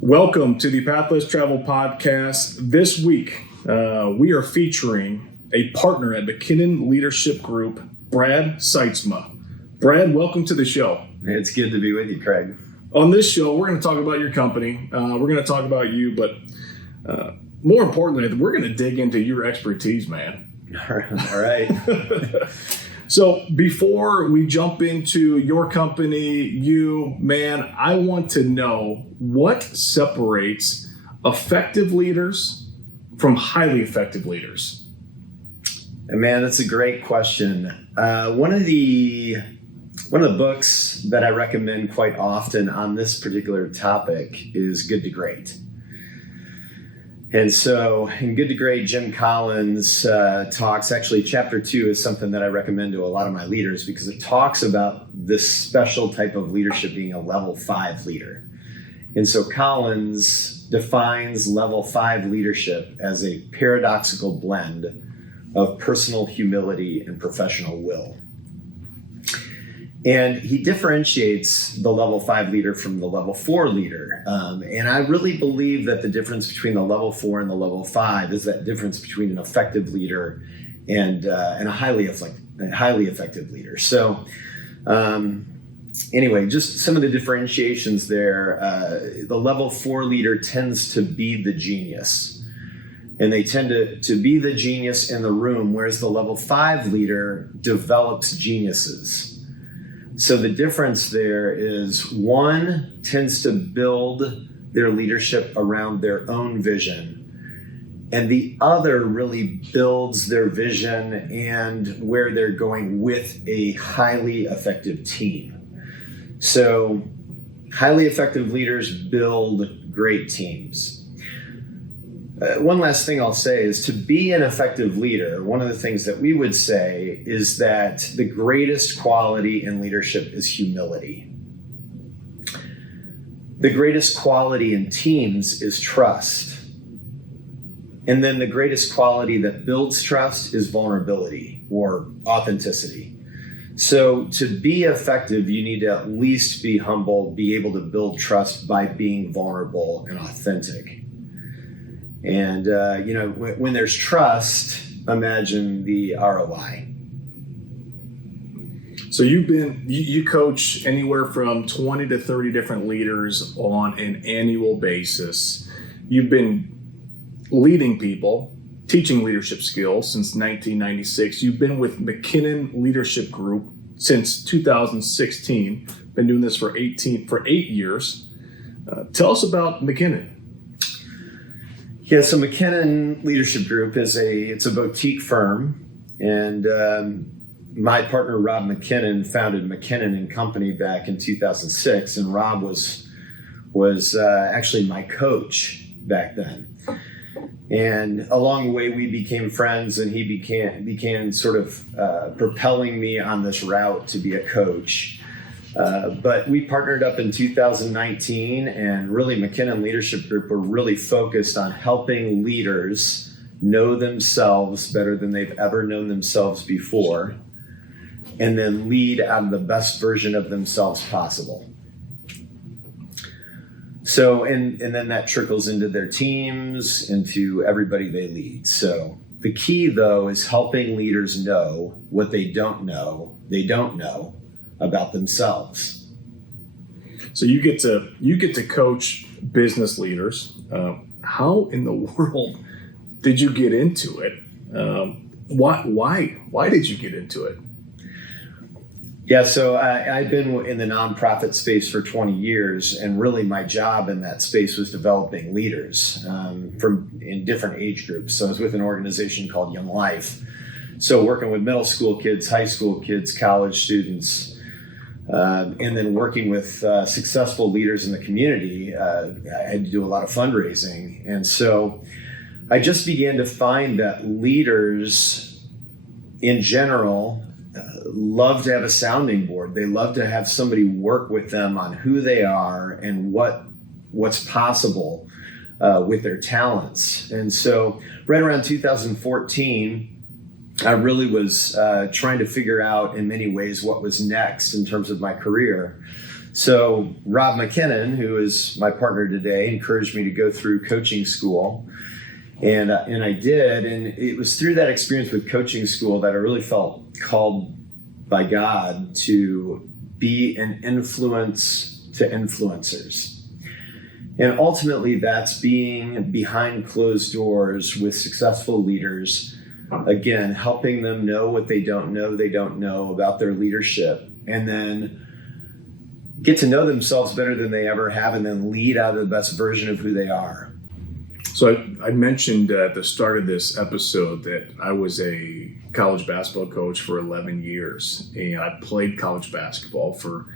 Welcome to the Pathless Travel Podcast. This week, we are featuring a partner at McKinnon Leadership Group, Brad Sytsma. Brad, welcome to the show. It's good to be with you, Craig. On this show, we're going to talk about your company. We're going to talk about you, but more importantly, we're going to dig into your expertise, man. All right. So before we jump into your company, I want to know what separates effective leaders from highly effective leaders. And man, that's a great question. One of the books that I recommend quite often on this particular topic is Good to Great. And so in Good to Great, Jim Collins talks, actually chapter 2 is something that I recommend to a lot of my leaders because it talks about this special type of leadership being a level 5 leader. And so Collins defines level 5 leadership as a paradoxical blend of personal humility and professional will. And he differentiates the level 5 leader from the level 4 leader. And I really believe that the difference between the level 4 and the level 5 is that difference between an effective leader and a highly effective leader. So anyway, just some of the differentiations there. The level 4 leader tends to be the genius. And they tend to be the genius in the room, whereas the level 5 leader develops geniuses. So the difference there is one tends to build their leadership around their own vision, and the other really builds their vision and where they're going with a highly effective team. So highly effective leaders build great teams. One last thing I'll say is to be an effective leader, one of the things that we would say is that the greatest quality in leadership is humility. The greatest quality in teams is trust. And then the greatest quality that builds trust is vulnerability or authenticity. So to be effective, you need to at least be humble, be able to build trust by being vulnerable and authentic. And, when there's trust, imagine the ROI. So you coach anywhere from 20 to 30 different leaders on an annual basis. You've been leading people, teaching leadership skills since 1996. You've been with McKinnon Leadership Group since 2016. Been doing this for 8 years. Tell us about McKinnon. Yeah, so McKinnon Leadership Group it's a boutique firm, and my partner Rob McKinnon founded McKinnon and Company back in 2006, and Rob was actually my coach back then. And along the way, we became friends, and he began sort of propelling me on this route to be a coach. But we partnered up in 2019, and really McKinnon Leadership Group were really focused on helping leaders know themselves better than they've ever known themselves before, and then lead out of the best version of themselves possible. So, and then that trickles into their teams, into everybody they lead. So the key, though, is helping leaders know what they don't know about themselves. So you get to coach business leaders. How in the world did you get into it? Why did you get into it? Yeah, so I've been in the nonprofit space for 20 years, and really my job in that space was developing leaders in different age groups. So I was with an organization called Young Life. So working with middle school kids, high school kids, college students, and then working with successful leaders in the community. I had to do a lot of fundraising. And so I just began to find that leaders in general love to have a sounding board. They love to have somebody work with them on who they are and what's possible with their talents. And so right around 2014, I really was trying to figure out in many ways what was next in terms of my career. So Rob McKinnon, who is my partner today, encouraged me to go through coaching school. And I did. And it was through that experience with coaching school that I really felt called by God to be an influence to influencers. And ultimately, that's being behind closed doors with successful leaders, again, helping them know what they don't know about their leadership, and then get to know themselves better than they ever have, and then lead out of the best version of who they are. So I mentioned at the start of this episode that I was a college basketball coach for 11 years, and I played college basketball for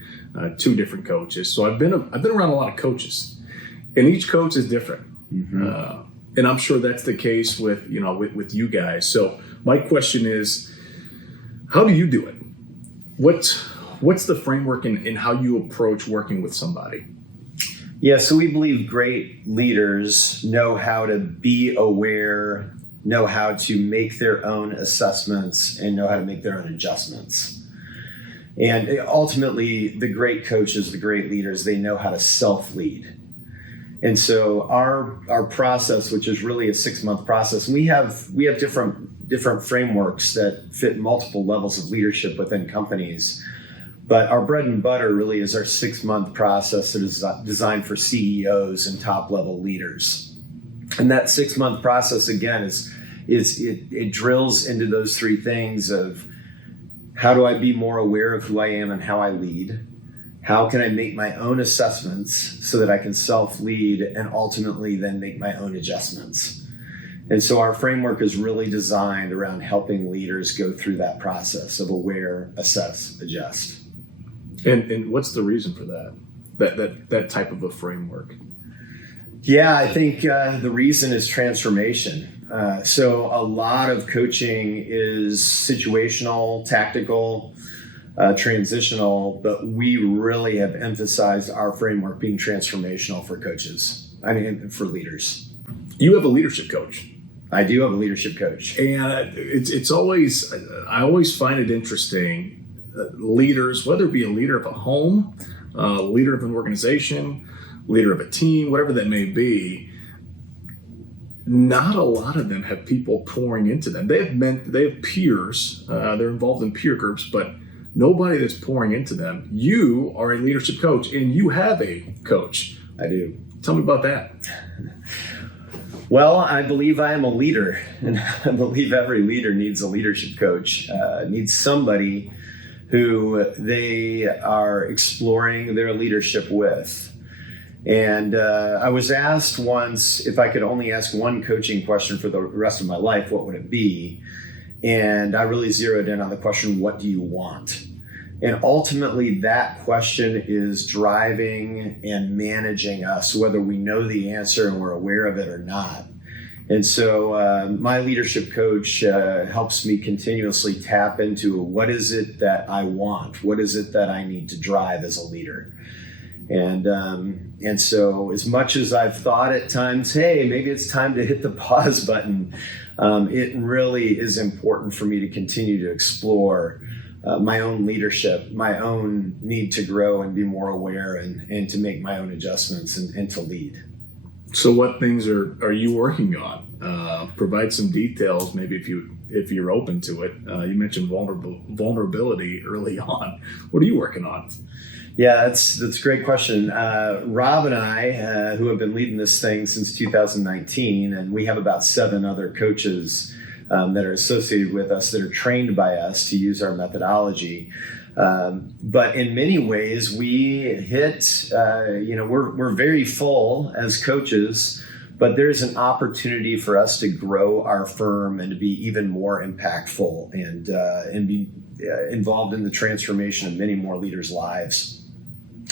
2 different coaches. So I've been around a lot of coaches, and each coach is different. Mm-hmm. And I'm sure that's the case with you guys. So my question is, how do you do it? What's the framework in how you approach working with somebody? Yeah, so we believe great leaders know how to be aware, know how to make their own assessments, and know how to make their own adjustments. And ultimately, the great coaches, the great leaders, they know how to self-lead. And so our process, which is really a 6-month process, and we have different frameworks that fit multiple levels of leadership within companies. But our bread and butter really is our 6-month process that is designed for CEOs and top level leaders. And that 6-month process, again, it drills into those 3 things of how do I be more aware of who I am and how I lead? How can I make my own assessments so that I can self-lead and ultimately then make my own adjustments? And so our framework is really designed around helping leaders go through that process of aware, assess, adjust. And what's the reason for that type of a framework? Yeah, I think the reason is transformation. So a lot of coaching is situational, tactical, transitional, but we really have emphasized our framework being transformational for coaches. For leaders. You have a leadership coach. I do have a leadership coach. And it's always, I always find it interesting. Leaders, whether it be a leader of a home, leader of an organization, leader of a team, whatever that may be, not a lot of them have people pouring into them. They have peers, they're involved in peer groups, but nobody that's pouring into them. You are a leadership coach, and you have a coach. I do. Tell me about that. Well, I believe I am a leader, and I believe every leader needs a leadership coach, needs somebody who they are exploring their leadership with. And I was asked once if I could only ask one coaching question for the rest of my life, what would it be? And I really zeroed in on the question, what do you want? And ultimately, that question is driving and managing us, whether we know the answer and we're aware of it or not. And so my leadership coach helps me continuously tap into what is it that I want? What is it that I need to drive as a leader? And so as much as I've thought at times, hey, maybe it's time to hit the pause button, it really is important for me to continue to explore my own leadership, my own need to grow and be more aware and to make my own adjustments and to lead. So what things are you working on? Provide some details, maybe if you're open to it. You mentioned vulnerability early on. What are you working on? Yeah, that's a great question. Rob and I, who have been leading this thing since 2019, and we have about 7 other coaches that are associated with us that are trained by us to use our methodology. But in many ways, we hit, we're very full as coaches, but there's an opportunity for us to grow our firm and to be even more impactful and be involved in the transformation of many more leaders' lives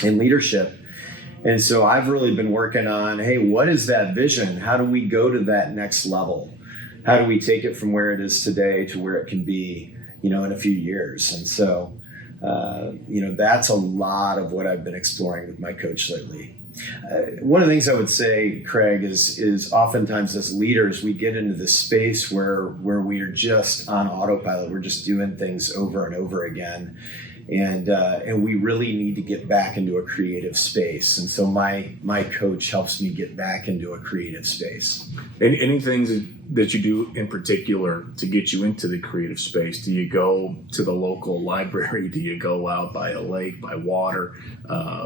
and leadership. And so I've really been working on, hey, what is that vision? How do we go to that next level? How do we take it from where it is today to where it can be, in a few years? And so, that's a lot of what I've been exploring with my coach lately. One of the things I would say, Craig, is oftentimes as leaders, we get into this space where we are just on autopilot. We're just doing things over and over again. And we really need to get back into a creative space. And so my coach helps me get back into a creative space. Any things that you do in particular to get you into the creative space? Do you go to the local library? Do you go out by a lake, by water?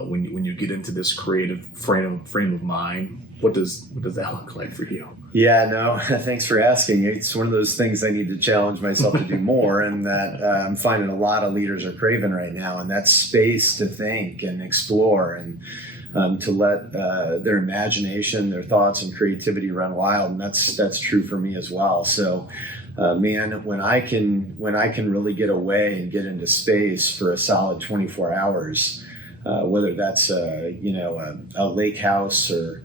When you get into this creative frame of mind, what does that look like for you? Yeah, no, thanks for asking. It's one of those things I need to challenge myself to do more, and that I'm finding a lot of leaders are craving right now, and that's space to think and explore and to let their imagination, their thoughts, and creativity run wild, and that's true for me as well. So, man, when I can really get away and get into space for a solid 24 hours, whether that's a lake house or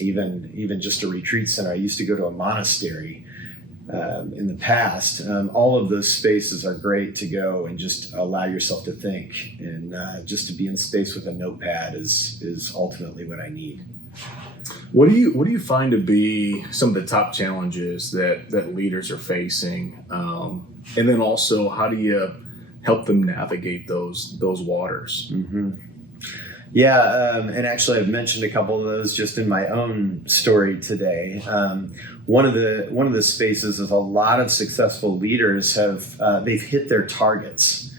even just a retreat center. I used to go to a monastery in the past. All of those spaces are great to go and just allow yourself to think, and just to be in space with a notepad is ultimately what I need. What do you find to be some of the top challenges that leaders are facing, and then also how do you help them navigate those waters? Mm-hmm. Yeah, and actually I've mentioned a couple of those just in my own story today. One of the spaces is a lot of successful leaders they've hit their targets,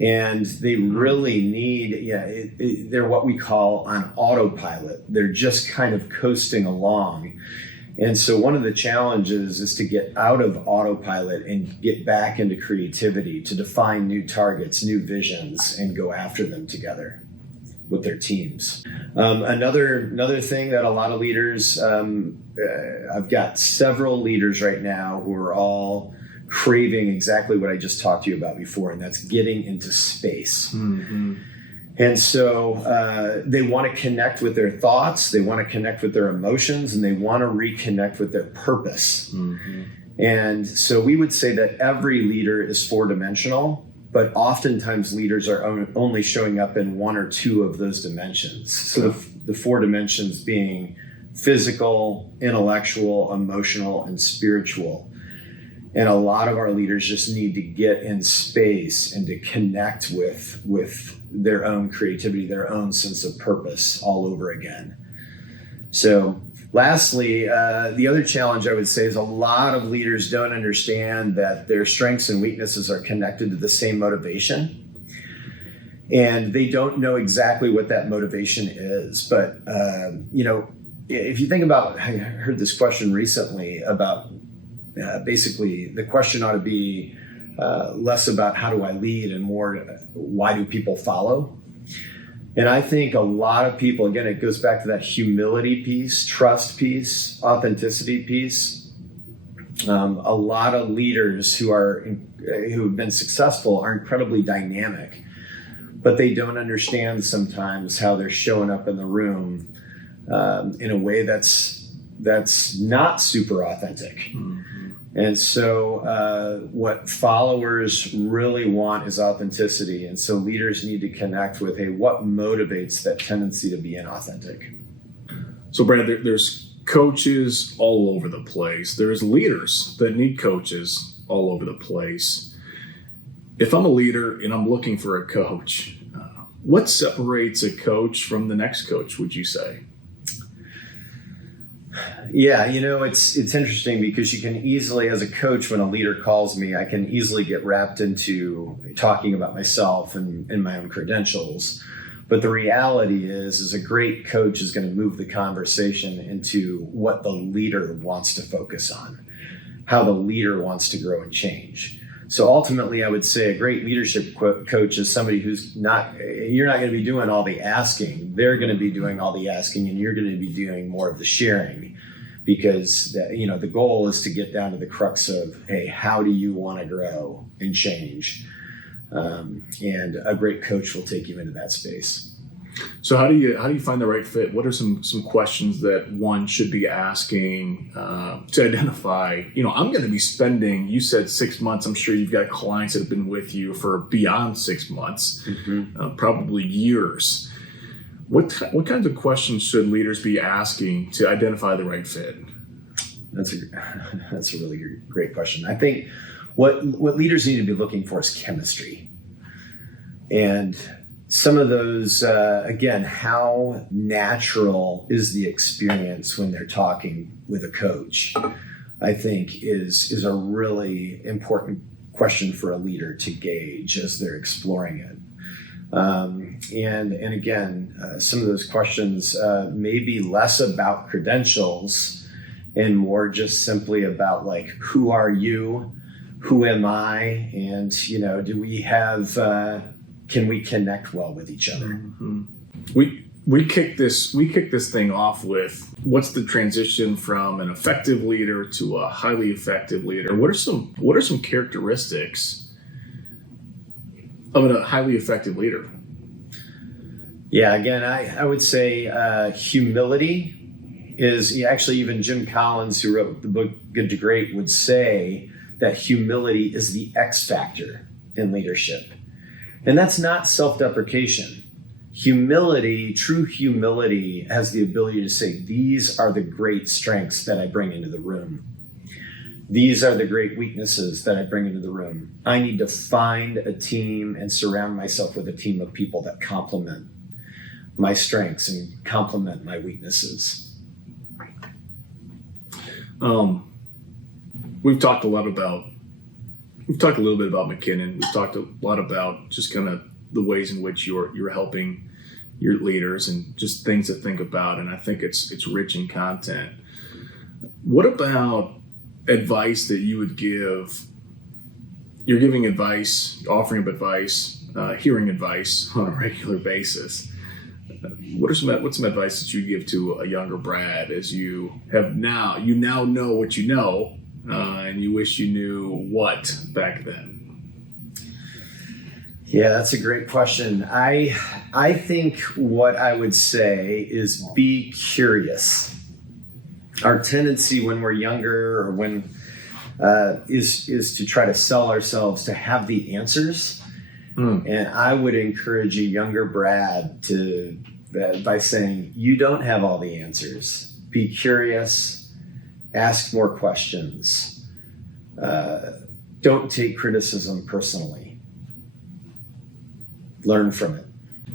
and they really need, they're what we call on autopilot. They're just kind of coasting along. And so one of the challenges is to get out of autopilot and get back into creativity, to define new targets, new visions, and go after them together with their teams. Another thing that a lot of leaders, I've got several leaders right now who are all craving exactly what I just talked to you about before, and that's getting into space. Mm-hmm. And so they want to connect with their thoughts, they want to connect with their emotions, and they want to reconnect with their purpose. Mm-hmm. And so we would say that every leader is four-dimensional, but oftentimes leaders are only showing up in one or two of those dimensions. So the four dimensions being physical, intellectual, emotional, and spiritual. And a lot of our leaders just need to get in space and to connect with their own creativity, their own sense of purpose all over again. So lastly, the other challenge I would say is a lot of leaders don't understand that their strengths and weaknesses are connected to the same motivation. And they don't know exactly what that motivation is. But, if you think about, I heard this question recently about basically the question ought to be less about how do I lead and more why do people follow? And I think a lot of people, again, it goes back to that humility piece, trust piece, authenticity piece. A lot of leaders who have been successful are incredibly dynamic, but they don't understand sometimes how they're showing up in the room in a way that's not super authentic. Mm-hmm. And so what followers really want is authenticity. And so leaders need to connect with, hey, what motivates that tendency to be inauthentic? So Brad, there's coaches all over the place. There's leaders that need coaches all over the place. If I'm a leader and I'm looking for a coach, what separates a coach from the next coach, would you say? Yeah, it's interesting because you can easily, as a coach, when a leader calls me, I can easily get wrapped into talking about myself and my own credentials. But the reality is a great coach is going to move the conversation into what the leader wants to focus on, how the leader wants to grow and change. So ultimately, I would say a great leadership coach is somebody who's you're not going to be doing all the asking. They're going to be doing all the asking, and you're going to be doing more of the sharing, because the goal is to get down to the crux of, hey, how do you want to grow and change? And a great coach will take you into that space. So how do you find the right fit? What are some questions that one should be asking to identify, I'm going to be spending, you said 6 months. I'm sure you've got clients that have been with you for beyond 6 months, mm-hmm. Probably years. What kinds of questions should leaders be asking to identify the right fit? That's a really great question. I think what leaders need to be looking for is chemistry. And some of those, again, how natural is the experience when they're talking with a coach, I think is a really important question for a leader to gauge as they're exploring it. And again, some of those questions may be less about credentials and more just simply about like, who are you? Who am I? And, do we have, can we connect well with each other? Mm-hmm. We kick this thing off with, what's the transition from an effective leader to a highly effective leader? What are some characteristics of a highly effective leader? Yeah, again, I would say humility is actually, even Jim Collins, who wrote the book Good to Great, would say that humility is the X factor in leadership. And that's not self-deprecation. Humility, true humility, has the ability to say, these are the great strengths that I bring into the room. These are the great weaknesses that I bring into the room. I need to find a team and surround myself with a team of people that complement my strengths and complement my weaknesses. We've talked a little bit about McKinnon. We've talked a lot about just kind of the ways in which you're helping your leaders and just things to think about. And I think it's rich in content. What about advice that you would give? You're giving advice, offering up advice, hearing advice on a regular basis. What's some advice that you give to a younger Brad as you now know what you know, and you wish you knew what back then? Yeah, that's a great question. I think what I would say is be curious. Our tendency when we're younger or when is to try to sell ourselves to have the answers. And I would encourage a younger Brad by saying, you don't have all the answers. Be curious, ask more questions. Don't take criticism personally. Learn from it.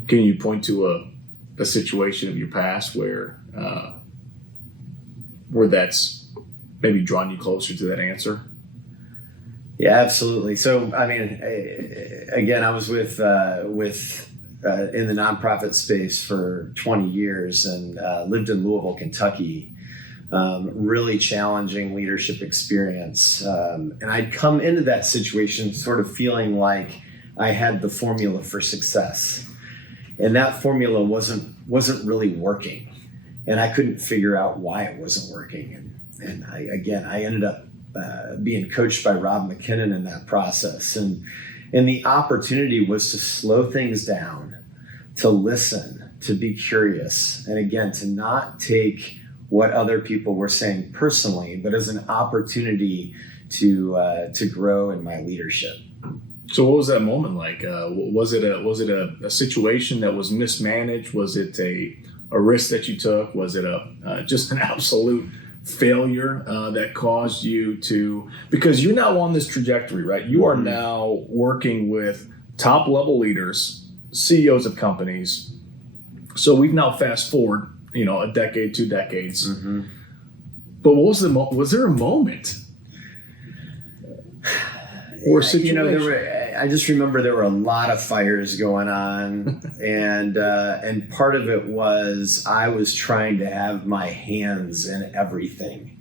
Can you point to a situation of your past where that's maybe drawn you closer to that answer? Yeah, absolutely. So, I mean, again, I was with in the nonprofit space for 20 years and lived in Louisville, Kentucky. Really challenging leadership experience. And I'd come into that situation sort of feeling like I had the formula for success. And that formula wasn't really working. And I couldn't figure out why it wasn't working. And I ended up being coached by Rob McKinnon in that process. And the opportunity was to slow things down, to listen, to be curious, and again, to not take what other people were saying personally, but as an opportunity to grow in my leadership. So what was that moment like? Was it a situation that was mismanaged? Was it a risk that you took? Was it just an absolute failure that caused you to, because you're now on this trajectory, right? You are now working with top level leaders, CEOs of companies. So we've now fast forward, a decade, 2 decades. Mm-hmm. But was there a moment or situation? I just remember there were a lot of fires going on, and part of it was I was trying to have my hands in everything,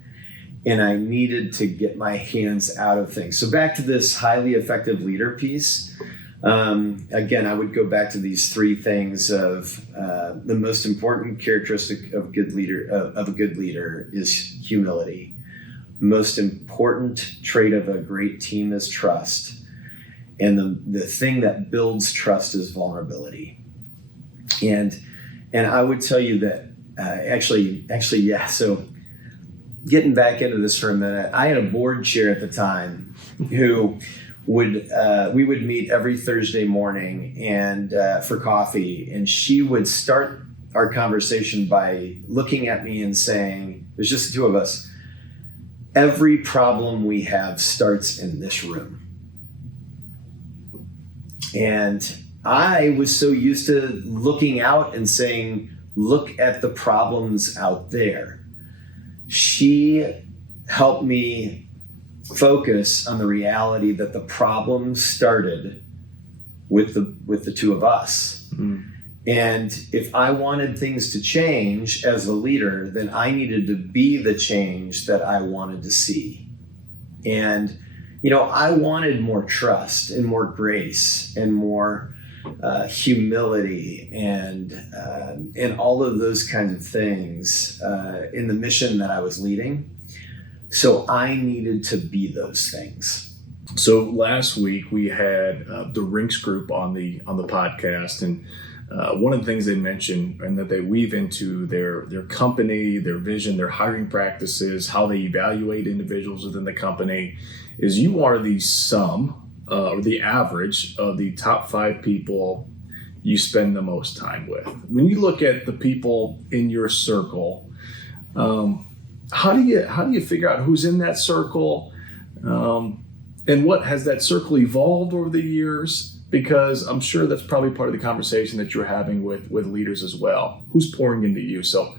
and I needed to get my hands out of things. So back to this highly effective leader piece. Again, I would go back to these 3 things of the most important characteristic of a good leader is humility. Most important trait of a great team is trust. And the thing that builds trust is vulnerability. And I would tell you that actually, yeah. So getting back into this for a minute, I had a board chair at the time who we would meet every Thursday morning and for coffee, and she would start our conversation by looking at me and saying, there's just the 2 of us, every problem we have starts in this room. And I was so used to looking out and saying, look at the problems out there. She helped me focus on the reality that the problems started with the two of us. Mm. And if I wanted things to change as a leader, then I needed to be the change that I wanted to see. And, I wanted more trust and more grace and more humility and all of those kinds of things in the mission that I was leading. So I needed to be those things. So last week we had the Rinks Group on the podcast, and one of the things they mentioned and that they weave into their company, their vision, their hiring practices, how they evaluate individuals within the company, is you are the sum or the average of the top 5 people you spend the most time with. When you look at the people in your circle, how do you figure out who's in that circle, and what has that circle evolved over the years? Because I'm sure that's probably part of the conversation that you're having with leaders as well. Who's pouring into you? So,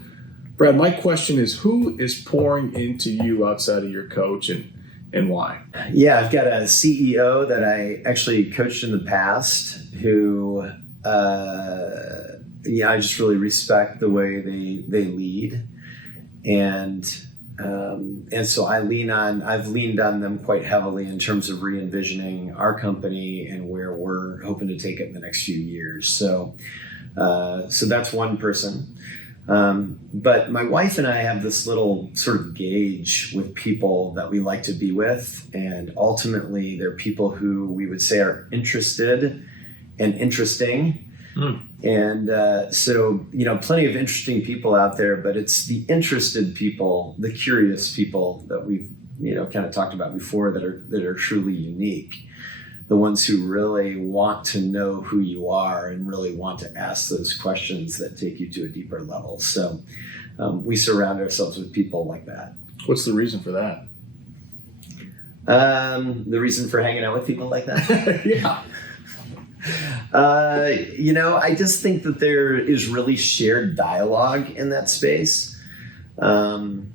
Brad, my question is, who is pouring into you outside of your coach, and why? Yeah, I've got a CEO that I actually coached in the past who, I just really respect the way they lead. And so I've leaned on them quite heavily in terms of re-envisioning our company and where we're hoping to take it in the next few years. So that's one person. But my wife and I have this little sort of gauge with people that we like to be with. And ultimately, they're people who we would say are interested and interesting. And so, plenty of interesting people out there, but it's the interested people, the curious people that we've, kind of talked about before that are truly unique. The ones who really want to know who you are and really want to ask those questions that take you to a deeper level. So we surround ourselves with people like that. What's the reason for that? The reason for hanging out with people like that? Yeah. I just think that there is really shared dialogue in that space. When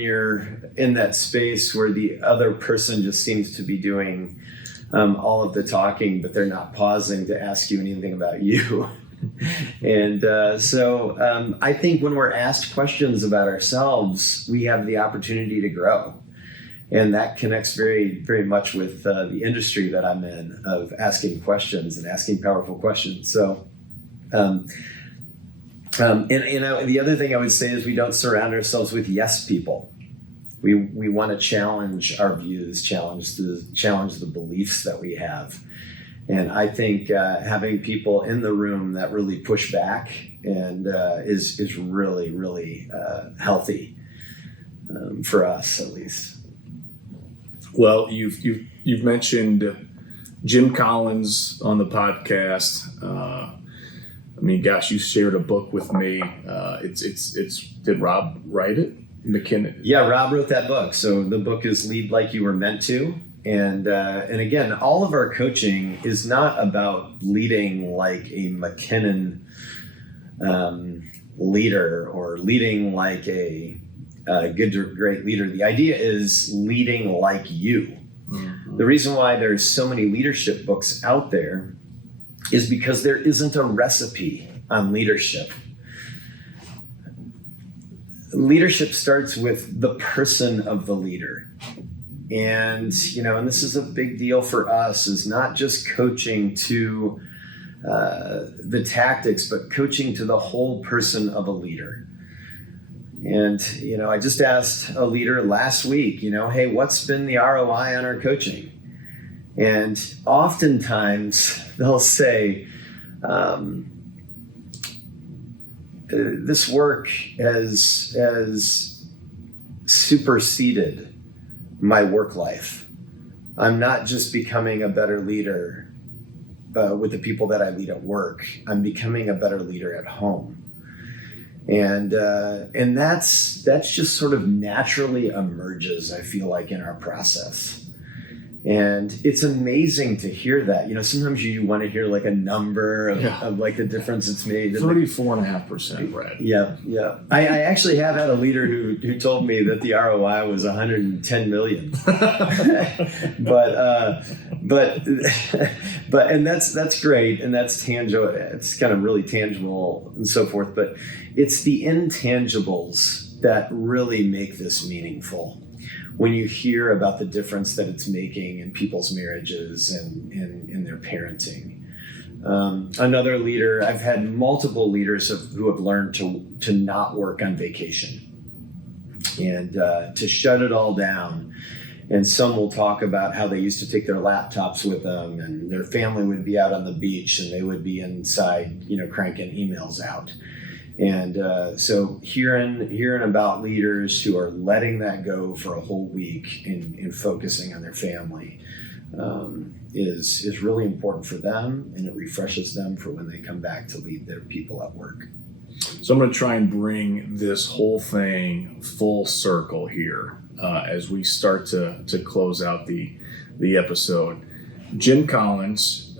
you're in that space where the other person just seems to be doing all of the talking, but they're not pausing to ask you anything about you. And so I think when we're asked questions about ourselves, we have the opportunity to grow. And that connects very, very much with the industry that I'm in, of asking questions and asking powerful questions. So, the other thing I would say is we don't surround ourselves with yes people. We want to challenge our views, challenge the beliefs that we have. And I think having people in the room that really push back and is really, really healthy for us, at least. Well, you've mentioned Jim Collins on the podcast. You shared a book with me. Did Rob write it? McKinnon. Yeah, Rob wrote that book. So the book is Lead Like You Were Meant To. And again, all of our coaching is not about leading like a McKinnon leader or leading like a good or great leader. The idea is leading like you. Mm-hmm. The reason why there's so many leadership books out there is because there isn't a recipe on leadership. Leadership starts with the person of the leader. And this is a big deal for us, is not just coaching to the tactics, but coaching to the whole person of a leader. And, I just asked a leader last week, hey, what's been the ROI on our coaching? And oftentimes they'll say, this work has superseded my work life. I'm not just becoming a better leader with the people that I lead at work. I'm becoming a better leader at home. And that's just sort of naturally emerges, I feel like, in our process. And it's amazing to hear that. Sometimes you want to hear like a number of like the difference it's made. 34.5%, Brad. Yeah. I actually have had a leader who told me that the ROI was 110 million. but and that's great, and that's tangible. It's kind of really tangible and so forth. But it's the intangibles that really make this meaningful. When you hear about the difference that it's making in people's marriages and in their parenting. Another leader, I've had multiple leaders who have learned to not work on vacation and to shut it all down. And some will talk about how they used to take their laptops with them, and their family would be out on the beach and they would be inside, cranking emails out. And so hearing about leaders who are letting that go for a whole week and focusing on their family is really important for them, and it refreshes them for when they come back to lead their people at work. So I'm going to try and bring this whole thing full circle here as we start to close out the episode. Jim Collins,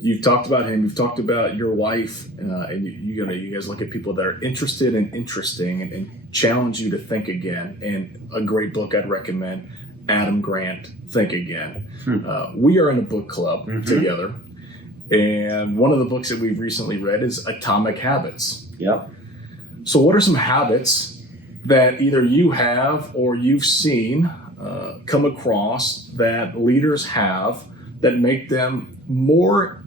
you've talked about him. You've talked about your wife, and you guys look at people that are interested and interesting, and challenge you to think again. And a great book I'd recommend, Adam Grant, Think Again. We are in a book club together, and one of the books that we've recently read is Atomic Habits. Yep. So, what are some habits that either you have or you've seen come across that leaders have that make them more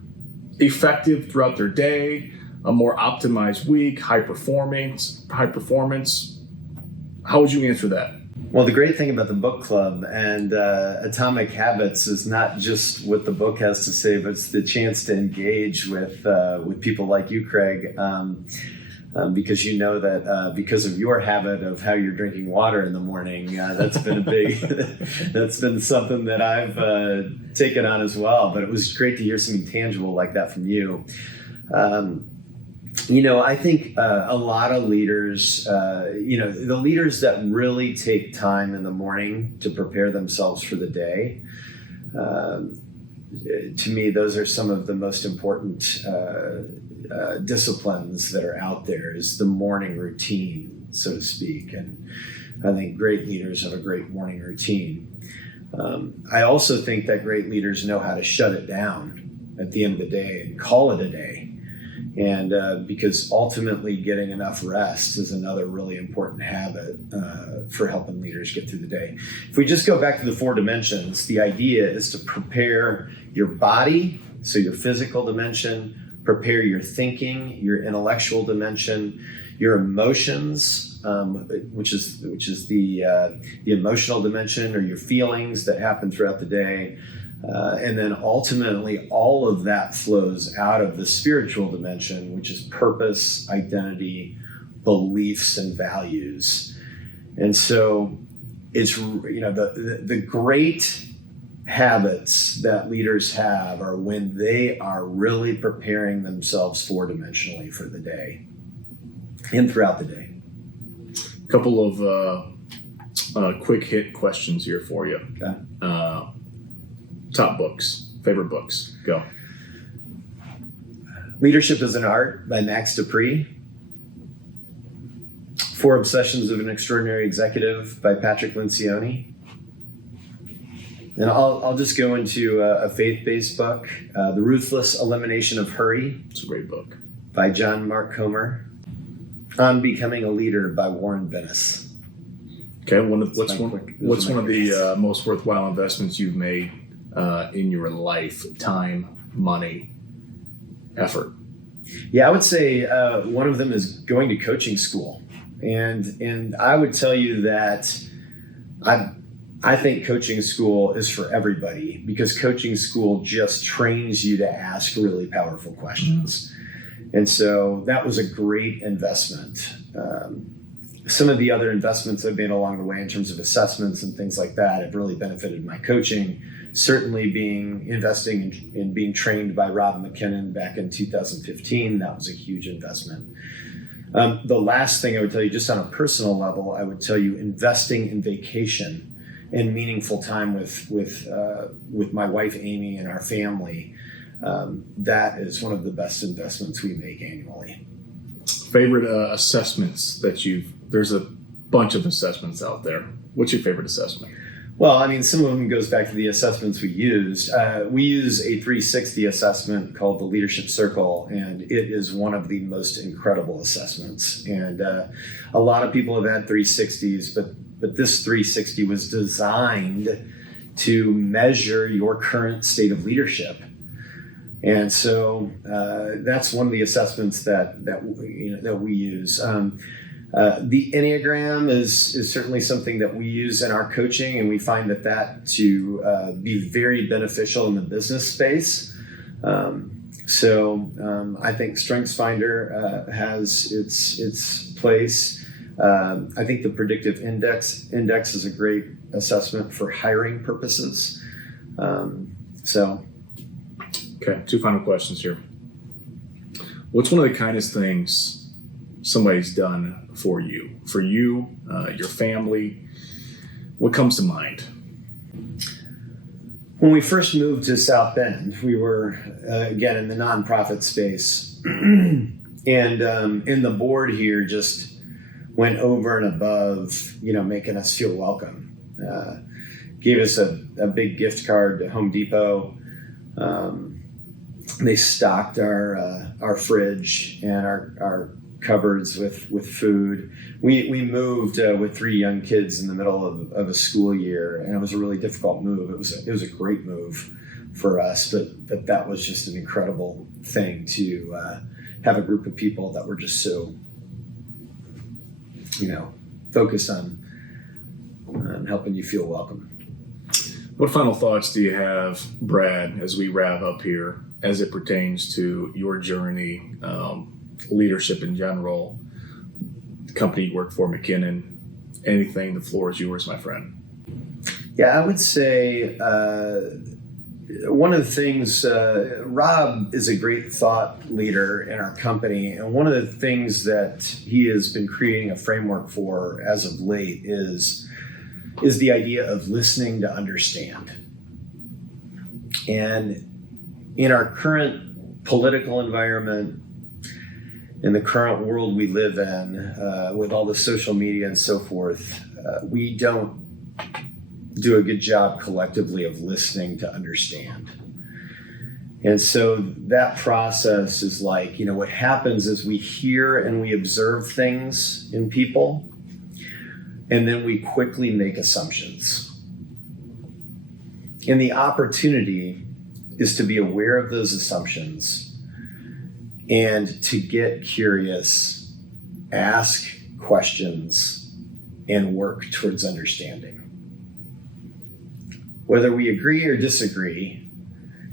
effective throughout their day, a more optimized week, high performance? How would you answer that? Well, the great thing about the book club and Atomic Habits is not just what the book has to say, but it's the chance to engage with people like you, Craig, because you know that because of your habit of how you're drinking water in the morning, that's been that's been something that I've taken on as well. But it was great to hear something tangible like that from you. I think a lot of leaders, the leaders that really take time in the morning to prepare themselves for the day, to me, those are some of the most important disciplines that are out there, is the morning routine, so to speak. And I think great leaders have a great morning routine. I also think that great leaders know how to shut it down at the end of the day and call it a day. And because ultimately getting enough rest is another really important habit for helping leaders get through the day. If we just go back to the 4 dimensions, the idea is to prepare your body, so your physical dimension, prepare your thinking, your intellectual dimension, your emotions, which is the emotional dimension, or your feelings that happen throughout the day. And then ultimately, all of that flows out of the spiritual dimension, which is purpose, identity, beliefs, and values. And so it's, the great habits that leaders have are when they are really preparing themselves 4-dimensionally for the day and throughout the day. A couple of quick hit questions here for you. Okay. Top books, favorite books, go. Leadership is an Art by Max Dupree. 4 Obsessions of an Extraordinary Executive by Patrick Lencioni. And I'll just go into a faith-based book, The Ruthless Elimination of Hurry. It's a great book. By John Mark Comer. On Becoming a Leader by Warren Bennis. Okay, what's one of the most worthwhile investments you've made in your life? Time, money, effort? Yeah, I would say one of them is going to coaching school. And I would tell you that I think coaching school is for everybody, because coaching school just trains you to ask really powerful questions. And so that was a great investment. Some of the other investments I've made along the way in terms of assessments and things like that have really benefited my coaching. Certainly investing in being trained by Rob McKinnon back in 2015, that was a huge investment. The last thing I would tell you, just on a personal level, I would tell you investing in vacation and meaningful time with my wife Amy and our family. That is one of the best investments we make annually. Favorite assessments that there's a bunch of assessments out there. What's your favorite assessment? Well, I mean, some of them goes back to the assessments we use. We use a 360 assessment called the Leadership Circle, and it is one of the most incredible assessments. And a lot of people have had 360s, but this 360 was designed to measure your current state of leadership. And so that's one of the assessments that we use. The Enneagram is certainly something that we use in our coaching, and we find that to be very beneficial in the business space. So I think StrengthsFinder has its place. I think the Predictive Index is a great assessment for hiring purposes. Okay, 2 final questions here. What's one of the kindest things somebody's done for you, your family? What comes to mind? When we first moved to South Bend, we were, again, in the nonprofit space. And the board here just went over and above, making us feel welcome. Gave us a big gift card to Home Depot. They stocked our fridge and our cupboards with food. We moved with 3 young kids in the middle of a school year, and it was a really difficult move. It was a great move for us, but that was just an incredible thing to have a group of people that were just so focused on helping you feel welcome. What final thoughts do you have, Brad, as we wrap up here, as it pertains to your journey, leadership in general, the company you work for, McKinnon, anything? The floor is yours, my friend. Yeah, I would say one of the things, Rob is a great thought leader in our company, and one of the things that he has been creating a framework for as of late is the idea of listening to understand. And in our current political environment, in the current world we live in, with all the social media and so forth, we don't do a good job collectively of listening to understand. And so that process is like, what happens is we hear and we observe things in people, and then we quickly make assumptions. And the opportunity is to be aware of those assumptions and to get curious, ask questions, and work towards understanding. Whether we agree or disagree,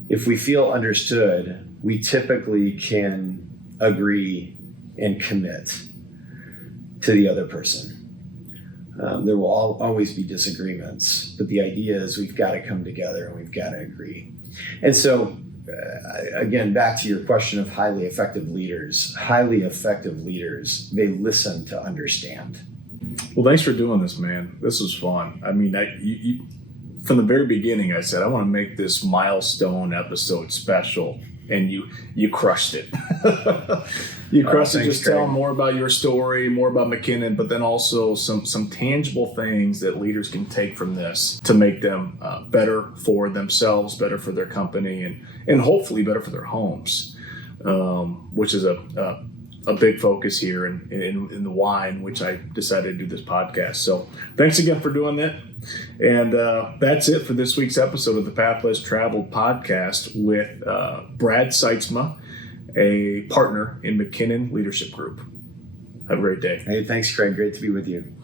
if we feel understood, we typically can agree and commit to the other person. There will always be disagreements, but the idea is we've got to come together and we've got to agree. And so, again, back to your question of highly effective leaders, they listen to understand. Well, thanks for doing this, man. This was fun. I mean, from the very beginning, I said, I want to make this milestone episode special, and you crushed it. You crushed it. Just telling more about your story, more about McKinnon, but then also some tangible things that leaders can take from this to make them better for themselves, better for their company, and hopefully better for their homes, which is a big focus here in the why in which I decided to do this podcast. So thanks again for doing that. And that's it for this week's episode of the Path Less Traveled podcast with Brad Sytsma, a partner in McKinnon Leadership Group. Have a great day. Hey, thanks, Craig. Great to be with you.